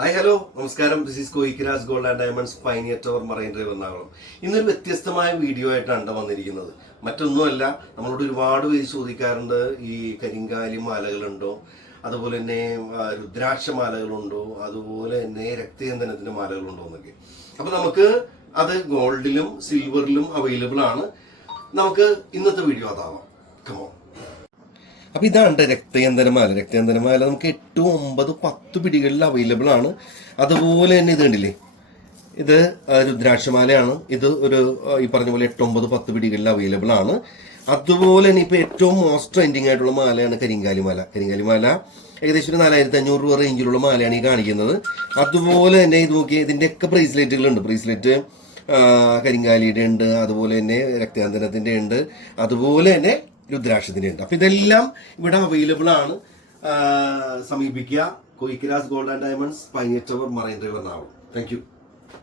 Hi hello നമസ്കാരം. This is Koyikkiras gold and diamonds pioneer tower marine drive Ernakulam. ഇന്നൊരു വ്യത്യസ്തമായ video ആയിട്ടാണ് വന്നിരിക്കുന്നത്. മറ്റൊന്നുമല്ല, നമ്മളോട് ഒരുപാട് പേര് ചോദിക്കാറുണ്ട് ഈ കരിങ്കാലി മാലകളുണ്ടോ, അതുപോലെ തന്നെ രുദ്രാക്ഷ മാലകളുണ്ടോ, അതുപോലെ തന്നെ രക്തചന്ദനത്തിന്റെ മാലകളുണ്ടോ എന്നൊക്കെ. അപ്പൊ നമുക്ക് അത് ഗോൾഡിലും സിൽവറിലും അവൈലബിൾ ആണ്. നമുക്ക് ഇന്നത്തെ വീഡിയോ അതാവാം. കമോ. അപ്പൊ ഇതാണ് രക്തചന്ദനമാല നമുക്ക് 8, 9, 10 പിടികളിൽ അവൈലബിൾ ആണ്. അതുപോലെ തന്നെ ഇത് കണ്ടില്ലേ, ഇത് രുദ്രാക്ഷമാലയാണ്. ഇത് ഒരു ഈ പറഞ്ഞ പോലെ 8, 9, 10 പിടികളിൽ അവൈലബിൾ ആണ്. അതുപോലെ തന്നെ ഇപ്പൊ ഏറ്റവും മോസ്റ്റ് ട്രെൻഡിങ് ആയിട്ടുള്ള മാലയാണ് കരിങ്കാലിമാല. ഏകദേശം ഒരു 4500 രൂപ റേഞ്ചിലുള്ള മാലയാണ് ഈ കാണിക്കുന്നത്. അതുപോലെ തന്നെ ഇത് നോക്കിയാൽ ഇതിന്റെയൊക്കെ ബ്രേസ്ലെറ്റുകളുണ്ട്. ബ്രേസ്ലെറ്റ് കരിങ്കാലിയുടെ ഉണ്ട്, അതുപോലെ തന്നെ രക്തചന്ദനത്തിന്റെ ഉണ്ട്, അതുപോലെ തന്നെ രുദ്രാക്ഷത്തിന്റെ ഉണ്ട്. അപ്പൊ ഇതെല്ലാം ഇവിടെ അവൈലബിൾ ആണ്. സമീപിക്കുക. Koyikkiras gold and diamonds, pioneer tower, marine drive Ernakulam. Thank U.